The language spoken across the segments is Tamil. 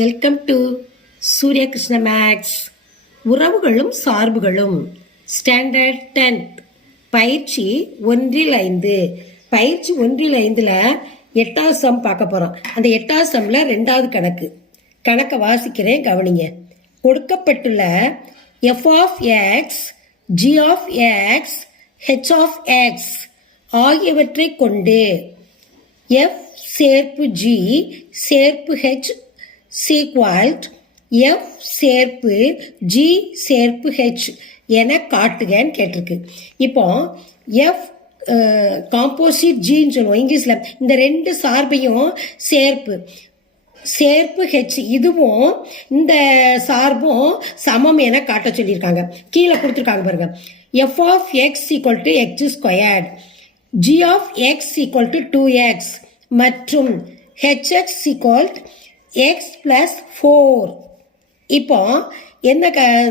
Welcome to Surya Krishna maths. உறவுகளும் சார்புகளும் ஸ்டாண்டர்ட் 10th பயிற்சி 1-5. பயிற்சி 1-5ல் 8வது சம் பார்க்க போகிறோம். அந்த 8வது சம்மில் 2வது கணக்கை வாசிக்கிறேன், கவனிங்க. கொடுக்கப்பட்டுள்ள f of x, g of x, h of x ஆகியவற்றை கொண்டு f சேர்ப்பு g சேர்ப்பு h சீக்வல்ட் f சேர்ப்பு g சேர்ப்பு h என காட்டுகன்னு கேட்டிருக்கு. இப்போ f காம்போசிட் ஜின்னு சொல்லுவோம் இங்கிலீஷில். இந்த ரெண்டு சார்பையும் சேர்ப்பு ஹெச் இதுவும் இந்த சார்பும் சமம் என காட்ட சொல்லியிருக்காங்க. கீழே கொடுத்துருக்காங்க பாருங்க. F of x equal to x squared, g of x equal to 2x மற்றும் ஹெச்எக்ஸ் ஈக்குவல் எக்ஸ் பிளஸ் 4. இப்போ என்ன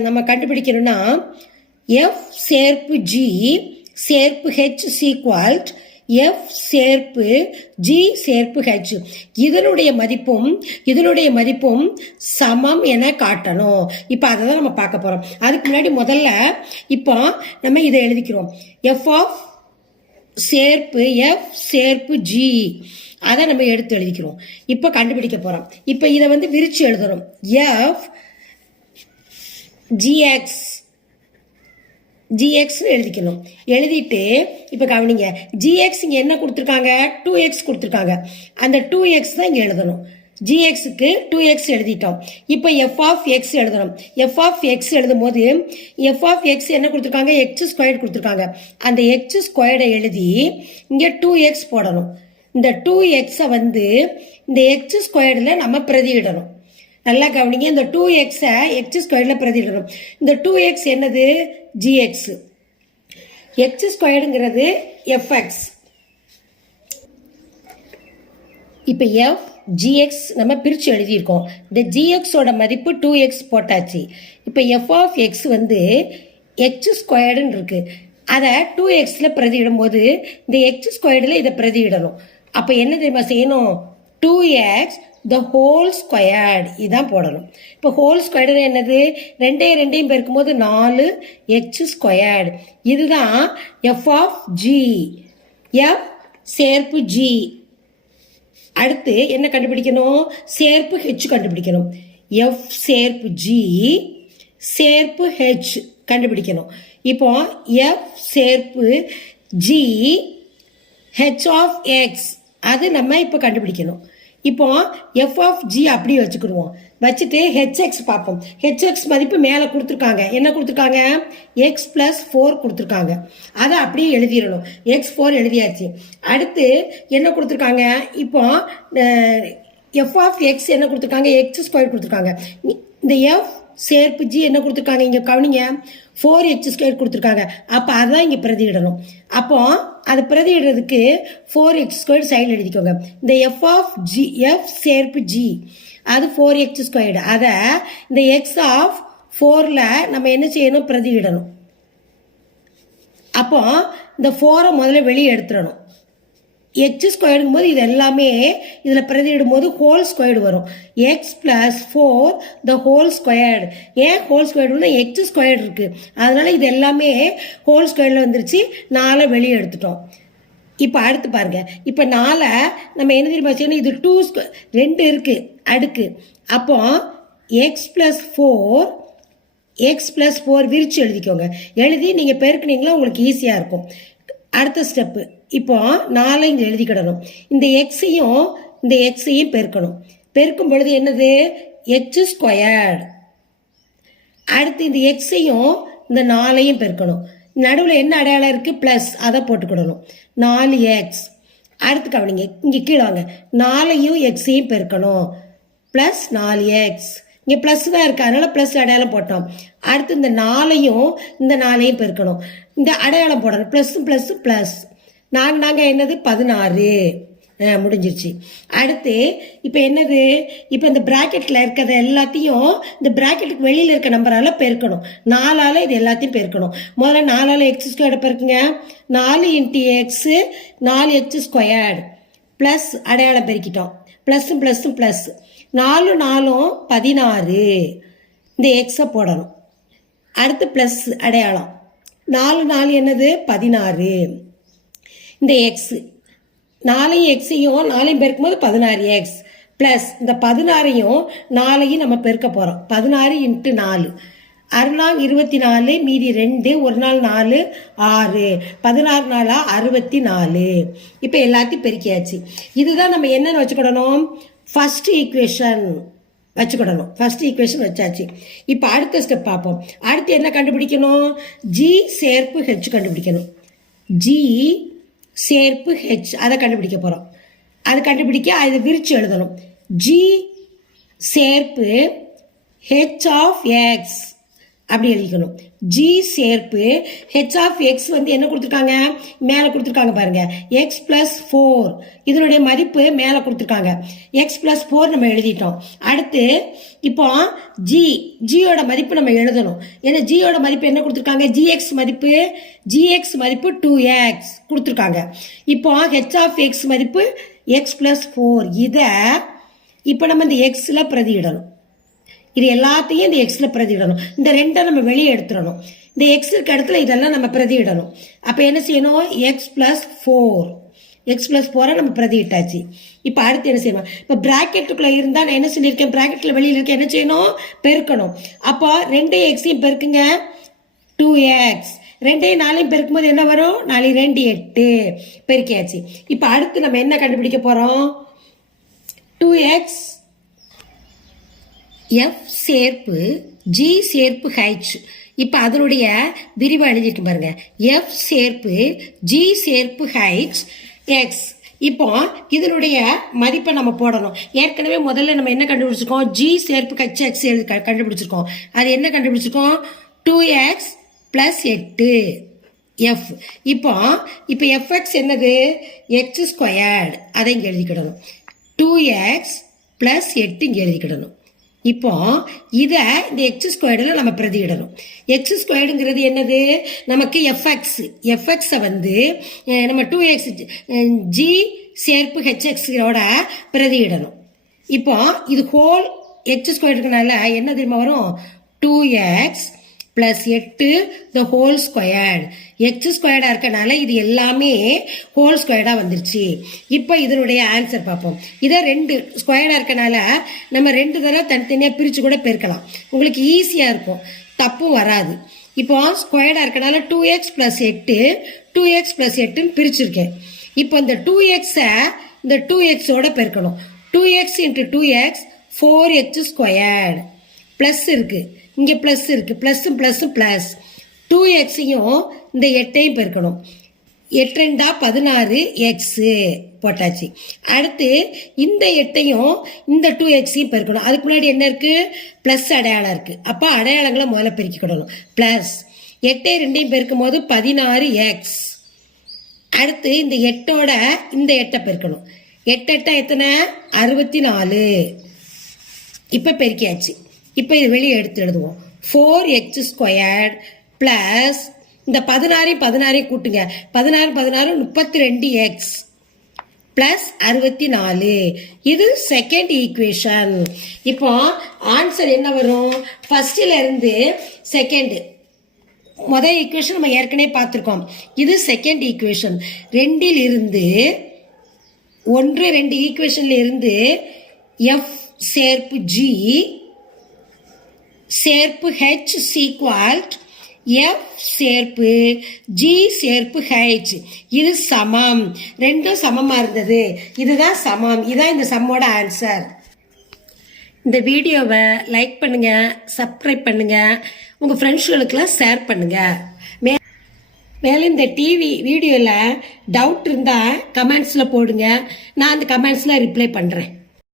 நம்ம கண்டுபிடிக்கணும்னா எஃப் சேர்ப்பு ஜி சேர்ப்பு ஹெச் சீக்வல்ட் எஃப் சேர்ப்பு ஜி சேர்ப்பு ஹெச் இதனுடைய மதிப்பும் சமம் என காட்டணும். இப்போ அதை தான் நம்ம பார்க்க போகிறோம். அதுக்கு முன்னாடி முதல்ல இப்போ நம்ம இதை எழுதிக்கிறோம். எஃப் ஆஃப் சேர்ப்பு எஃப் சேர்ப்பு ஜி அதை நம்ம எடுத்து எழுதிக்கிறோம். இப்போ கண்டுபிடிக்க போகிறோம். இப்போ இதை விரிச்சு எழுதுறோம். எஃப் ஜிஎக்ஸ்னு எழுதிக்கணும். எழுதிட்டு இப்போ கவனிங்க, ஜிஎக்ஸ் இங்கே என்ன கொடுத்துருக்காங்க, 2x கொடுத்துருக்காங்க. அந்த 2x தான் இங்கே எழுதணும். ஜிஎக்ஸுக்கு 2x எழுதிட்டோம். இப்போ எஃப் ஆஃப் எக்ஸ் எழுதணும். எஃப் ஆஃப் எக்ஸ் எழுதும் போது எஃப் ஆஃப் எக்ஸ் என்ன கொடுத்துருக்காங்க, எக்ஸ் ஸ்கொயர்டு கொடுத்துருக்காங்க. அந்த எக்ஸ் ஸ்கொயர்டை எழுதி இங்கே 2x போடணும். இந்த 2xை இந்த எக்ஸ் ஸ்கொயர்டில் நம்ம பிரதியிடணும். நல்லா கவனிங்க. இந்த 2xை எக்ஸ் ஸ்கொயர்டில் பிரதியிடணும். இந்த 2x என்னது, ஜிஎக்ஸ். எக்ஸ் ஸ்கொயர்டுங்கிறது எஃப்எக்ஸ். இப்போ எஃப் ஜிஎக்ஸ் நம்ம பிரித்து எழுதியிருக்கோம். இந்த ஜிஎக்ஸோட மதிப்பு 2x போட்டாச்சு. இப்போ எஃப் ஆஃப் எக்ஸ் எக்ஸ் ஸ்கொயர்டுன்னு இருக்கு. அதை 2xல பிரதியிடும் போது இந்த எக்ஸ் ஸ்கொயர்டில் இதை பிரதியிடணும். அப்போ என்ன தெரியுமா செய்யணும், 2x the whole squared இதான் போடணும். இப்போ ஹோல் ஸ்கொயர்டு என்னது, ரெண்டையும் பெருக்கும் போது 4x ஸ்கொயர்டு. இதுதான் எஃப் ஆஃப் ஜி. எஃப் சேர்ப்பு ஜி. அடுத்து என்ன கண்டுபிடிக்கணும், சேர்ப்பு ஹெச் கண்டுபிடிக்கணும். எஃப் சேர்ப்பு ஜி சேர்ப்பு ஹெச் கண்டுபிடிக்கணும். இப்போ எஃப் சேர்ப்பு ஜி ஹெச் ஆஃப் எக்ஸ் அது நம்ம இப்போ கண்டுபிடிக்கணும். இப்போ எஃப் ஆஃப் ஜி அப்படியே வச்சுக்கிடுவோம். வச்சுட்டு ஹெச்எக்ஸ் பார்ப்போம். ஹெச்எக்ஸ் மதிப்பு மேலே கொடுத்துருக்காங்க. என்ன கொடுத்துருக்காங்க, எக்ஸ் பிளஸ் 4 கொடுத்துருக்காங்க. அதை அப்படியே எழுதிடணும். x4 எழுதியாச்சு. அடுத்து என்ன கொடுத்துருக்காங்க, இப்போ எஃப் ஆஃப் எக்ஸ் என்ன கொடுத்துருக்காங்க, எக்ஸ் ஸ்கொயர் கொடுத்துருக்காங்க. இந்த எஃப் சேர்ப்பு ஜி என்ன கொடுத்துருக்காங்க, இங்கே கவனிங்க, 4x ஸ்கொயர் கொடுத்துருக்காங்க. அப்போ அதான் இங்கே பிரதியிடணும். அப்போ அதை பிரதியிடுறதுக்கு 4x ஸ்கொயர் சைடில் எழுதிக்கோங்க. இந்த எஃப் ஆஃப் ஜி எஃப் சேர்ப்பு ஜி அது 4x ஸ்கொயர்டு. அதை இந்த எக்ஸ் ஆஃப் 4ல் நம்ம என்ன செய்யணும், பிரதியிடணும். அப்போ இந்த 4ஐ முதல்ல வெளியே எடுத்துடணும். எக்ஸ் ஸ்கொயர்டும் போது இது எல்லாமே இதில் பிரதியிடும் போது ஹோல் ஸ்கொயர்டு வரும். X plus 4 the whole squared. ஏன் ஹோல் ஸ்கொயர்டுனா எக்ஸ் ஸ்கொயர்டு இருக்குது, அதனால இது எல்லாமே ஹோல் ஸ்கொயர்டில் வந்துருச்சு. 4 வெளியே எடுத்துட்டோம். இப்போ அடுத்து பாருங்க. இப்போ 4 நம்ம என்ன தெரியுமா செய்யணும், இது 2 இருக்குது அடுக்கு. அப்போ எக்ஸ் பிளஸ் 4 விரிச்சு எழுதிக்கோங்க. எழுதி நீங்கள் பெருக்குனீங்களா உங்களுக்கு ஈஸியாக இருக்கும். அடுத்த ஸ்டெப்பு, இப்போ 4 இங்கே எழுதிக்கிடணும். இந்த எக்ஸையும் பெருக்கணும். பெருக்கும் பொழுது என்னது, எக்ஸ் ஸ்கொயர்டு. அடுத்து இந்த எக்ஸையும் இந்த 4ஐயும் பெருக்கணும். நடுவில் என்ன அடையாளம் இருக்குது, ப்ளஸ், அதை போட்டுக்கிடணும். 4x. அடுத்து கவனிங்க, இங்கே கீழே வாங்க. 4ஐயும் எக்ஸையும் பெருக்கணும். Plus 4x. இங்கே ப்ளஸ் தான் இருக்குது, அதனால் ப்ளஸ் அடையாளம் போட்டோம். அடுத்து இந்த 4ஐயும் பெருக்கணும். இந்த அடையாளம் போடணும். ப்ளஸ் நாங்கள் என்னது 16 முடிஞ்சிருச்சு. அடுத்து இப்போ என்னது, இப்போ இந்த ப்ராக்கெட்டில் இருக்கிறத எல்லாத்தையும் இந்த ப்ராக்கெட்டுக்கு வெளியில் இருக்க நம்பரால் பெருக்கணும். 4ஆல் இது எல்லாத்தையும் பெருக்கணும். முதல்ல 4ஆல் எக்ஸ் ஸ்கொயர்டை பெருக்குங்க. 4 × எக்ஸு 4x ஸ்கொயர்டு ப்ளஸ் அடையாளம் பெருக்கிட்டோம். ப்ளஸ்ஸும் 4 4ம் 16. இந்த எக்ஸை போடணும். அடுத்து ப்ளஸ் அடையாளம். 4 4 என்னது 16. இந்த எக்ஸு 4 எக்ஸையும் 4 பெருக்கும்போது 16x ப்ளஸ் இந்த 16ஐயும் 4ஐயும் நம்ம பெருக்க போகிறோம். 16 × 4 6 24, மீதி 2, 1 நாள் 4, 6, 16 நாளா 64. இப்போ எல்லாத்தையும் பெருக்கியாச்சு. இதுதான் நம்ம என்னன்னு வச்சுக்கிடணும், ஃபர்ஸ்ட் ஈக்குவேஷன் வச்சுக்கிடணும். ஃபர்ஸ்ட் ஈக்குவேஷன் வச்சாச்சு. இப்போ அடுத்த ஸ்டெப் பார்ப்போம். அடுத்து என்ன கண்டுபிடிக்கணும், ஜி சேர்ப்பு ஹெச் கண்டுபிடிக்கணும். ஜி சேர்ப்பு ஹெச் அதை கண்டுபிடிக்க போகிறோம். அது கண்டுபிடிக்க அதை விரிச்சு எழுதணும். ஜி சேர்ப்பு ஹெச் ஆஃப் எக்ஸ் அப்படி எழுதிக்கணும். ஜி சேர்ப்பு ஹெச் ஆஃப் எக்ஸ் வந்து என்ன கொடுத்துருக்காங்க, மேலே கொடுத்துருக்காங்க பாருங்க, எக்ஸ் பிளஸ் 4. இதனுடைய மதிப்பு மேலே கொடுத்துருக்காங்க. எக்ஸ் பிளஸ் 4 நம்ம எழுதிட்டோம். அடுத்து இப்போ ஜியோட மதிப்பு நம்ம எழுதணும். ஏன்னா ஜியோட மதிப்பு என்ன கொடுத்துருக்காங்க, ஜிஎக்ஸ் மதிப்பு 2x கொடுத்துருக்காங்க. இப்போ ஹெச் ஆஃப் எக்ஸ் மதிப்பு எக்ஸ் பிளஸ் 4. இதை இப்போ நம்ம இந்த எக்ஸில் பிரதியிடணும். இது எல்லாத்தையும் இந்த எக்ஸில் பிரதியிடணும். இந்த 2 நம்ம வெளியே எடுத்துடணும். இந்த எக்ஸ் இருக்க இடத்துல இதெல்லாம் நம்ம பிரதியிடணும். அப்போ என்ன செய்யணும், எக்ஸ் பிளஸ் 4 நம்ம பிரதியிட்டாச்சு. இப்போ அடுத்து என்ன செய்யணும், இப்போ ப்ராக்கெட்டுக்குள்ளே இருந்தால் நான் என்ன சொல்லியிருக்கேன், ப்ராக்கெட்டில் வெளியில் இருக்க என்ன செய்யணும், பெருக்கணும். அப்போ 2 எக்ஸையும் பெருக்குங்க 2x, 2 4 பெருக்கும்போது என்ன வரும், 4 2 8 பெருக்கியாச்சு. இப்போ அடுத்து நம்ம என்ன கண்டுபிடிக்க போகிறோம், 2x எஃப் சேர்ப்பு ஜி சேர்ப்பு ஹெச். இப்போ அதனுடைய விரிவு எழுதிட்டு பாருங்க, எஃப் சேர்ப்பு ஜி சேர்ப்பு ஹெச் எக்ஸ். இப்போ இதனுடைய மதிப்பை நம்ம போடணும். ஏற்கனவே முதல்ல நம்ம என்ன கண்டுபிடிச்சிருக்கோம், ஜி சேர்ப்பு ஹெச் எக்ஸ் கண்டுபிடிச்சிருக்கோம். அது என்ன கண்டுபிடிச்சிருக்கோம், 2x + 8 எஃப். இப்போ எஃப்எக்ஸ் என்னது, x². அதை இங்கே எழுதிக்கிடணும். 2x + 8 இங்கே எழுதிக்கிடணும். இப்போ இதை இந்த x² நம்ம பிரதியிடணும். x² என்னது, நமக்கு எஃப்எக்ஸை வந்து நம்ம 2x ஜி சேர்ப்பு ஹெச்எக்ஸோட பிரதியிடணும். இப்போ இது ஹோல் x²னால என்ன தெரியுமா வரும், 2x + 8 the whole squared. x² இருக்கனால இது எல்லாமே ஹோல் ஸ்கொயர்டா வந்துருச்சு. இப்போ இதனுடைய ஆன்சர் பார்ப்போம். இதை 2 ஸ்கொயர்டா இருக்கனால நம்ம 2 தடவை தனித்தனியாக பிரித்து கூட பெருக்கலாம். உங்களுக்கு ஈஸியாக இருக்கும், தப்பும் வராது. இப்போ ஸ்கொயர்டா இருக்கனால 2x + 8 2x + 8ன்னு பிரிச்சிருக்கேன். இப்போ இந்த 2xஐ இந்த 2xோட பெருக்கணும். 2x × 2x 4x². ப்ளஸ் இருக்கு, இங்கே ப்ளஸ் இருக்கு, ப்ளஸ்ஸும் ப்ளஸ் 2xையும் இந்த 8ஐயும் பெருக்கணும். 8 2 16x போட்டாச்சு. அடுத்து இந்த 8ஐயும் இந்த 2xையும் பெருக்கணும். அதுக்கு முன்னாடி என்ன இருக்கு, ப்ளஸ் அடையாளம் இருக்கு. அப்போ அடையாளங்களை முதல்ல பெருக்கிக்கிடணும். ப்ளஸ் 8 2ஐயும் பெருக்கும் போது 16x. அடுத்து இந்த 8ஓட இந்த 8ஐ பெருக்கணும். 8 8 எத்தனை, 64. இப்போ பெருக்கியாச்சு. இப்போ இது வெளியே எடுத்து எழுதுவோம். 4x² ப்ளஸ் இந்த 16 கூட்டுங்க, 16 32x ப்ளஸ் 64. இது செகண்ட் ஈக்குவேஷன். இப்போ ஆன்சர் என்ன வரும், ஃபர்ஸ்ட்ல இருந்து செகண்ட். முதல் ஈக்குவேஷன் நம்ம ஏற்கனவே பார்த்துருக்கோம். இது செகண்ட் ஈக்குவேஷன். 2ல் இருந்து 1 2 ஈக்குவேஷன்ல இருந்து எஃப் சேர்ப்பு ஜி சேர்ப்பு ஹெச் ஈக்குவல் எஃப் சேர்ப்பு ஜி சேர்ப்பு ஹெச். இது சமம், ரெண்டும் சமமாக இருந்தது. இதுதான் சமம். இதுதான் இந்த சம்மோட ஆன்சர். இந்த வீடியோவை லைக் பண்ணுங்க, சப்ஸ்கிரைப் பண்ணுங்க, உங்கள் ஃப்ரெண்ட்ஸ்களுக்கெல்லாம் ஷேர் பண்ணுங்க. மேலும் இந்த வீடியோவில் டவுட் இருந்தால் கமெண்ட்ஸில் போடுங்க. நான் அந்த கமெண்ட்ஸில் ரிப்ளை பண்ணுறேன்.